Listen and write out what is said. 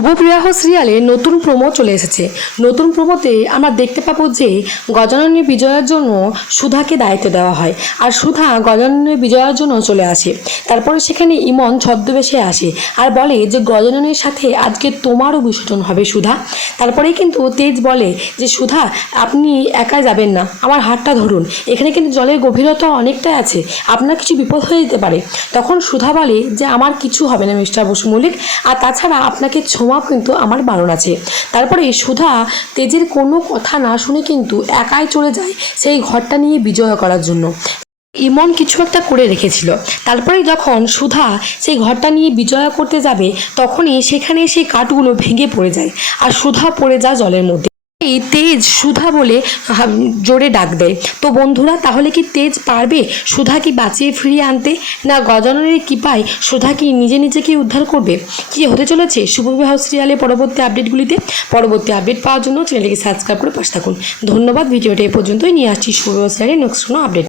শুভ বিবাহ সিরিয়ালে নতুন প্রোমো চলে এসেছে। নতুন প্রোমোতে আমরা দেখতে পাবো যে গজাননী বিজয়ের জন্য সুধাকে দায়িত্ব দেওয়া হয় আর সুধা গজাননী বিজয়ের জন্য চলে আসে। তারপরে সেখানে ইমন ছদ্মবেশে আসে আর বলে যে গজাননীর সাথে আজকে তোমারও বিসর্জন হবে সুধা। তারপরেই কিন্তু তেজ বলে যে, সুধা, আপনি একা যাবেন না। আমার হাতটা ধরুন। এখানে কিন্তু জলের গভীরতা অনেকটাই আছে। আপনার কিছু বিপদ হয়ে যেতে পারে। তখন সুধা বলে যে, আমার কিছু হবে না, মিস্টার বসু আর তাছাড়া আপনাকে ছোঁয়া কিন্তু আমার বারণ আছে। তারপরে সুধা তেজের কোনো কথা না শুনে কিন্তু একাই চলে যায় সেই ঘরটা নিয়ে বিজয় করার জন্য। ইমন কিছু একটা করে রেখেছিল। তারপরে যখন সুধা সেই ঘরটা নিয়ে বিজয় করতে যাবে, তখনই সেখানে সেই কাঠগুলো ভেঙে পড়ে যায়। আর সুধা পড়ে যায় জলের মধ্যে। এই তেজ সুধা বলে জোরে ডাক দেয়। তো বন্ধুরা, তাহলে কি তেজ পারবে? সুধা কি বাঁচিয়ে ফিরিয়ে আনতে? না গজাননের কৃপায় সুধা কি নিজে নিজেকে উদ্ধার করবে? কি হতে চলেছে? শুভবিবাহ সিরিয়ালে পরবর্তী আপডেটগুলিতে পরবর্তী আপডেট পাওয়ার জন্য চ্যানেলটিকে সাবস্ক্রাইব করে পাশ থাকুন। ধন্যবাদ, ভিডিওটা এ পর্যন্তই। নিয়ে আসছি শুভবিবাহ সিরিয়ালের নেক্সট কোনো আপডেট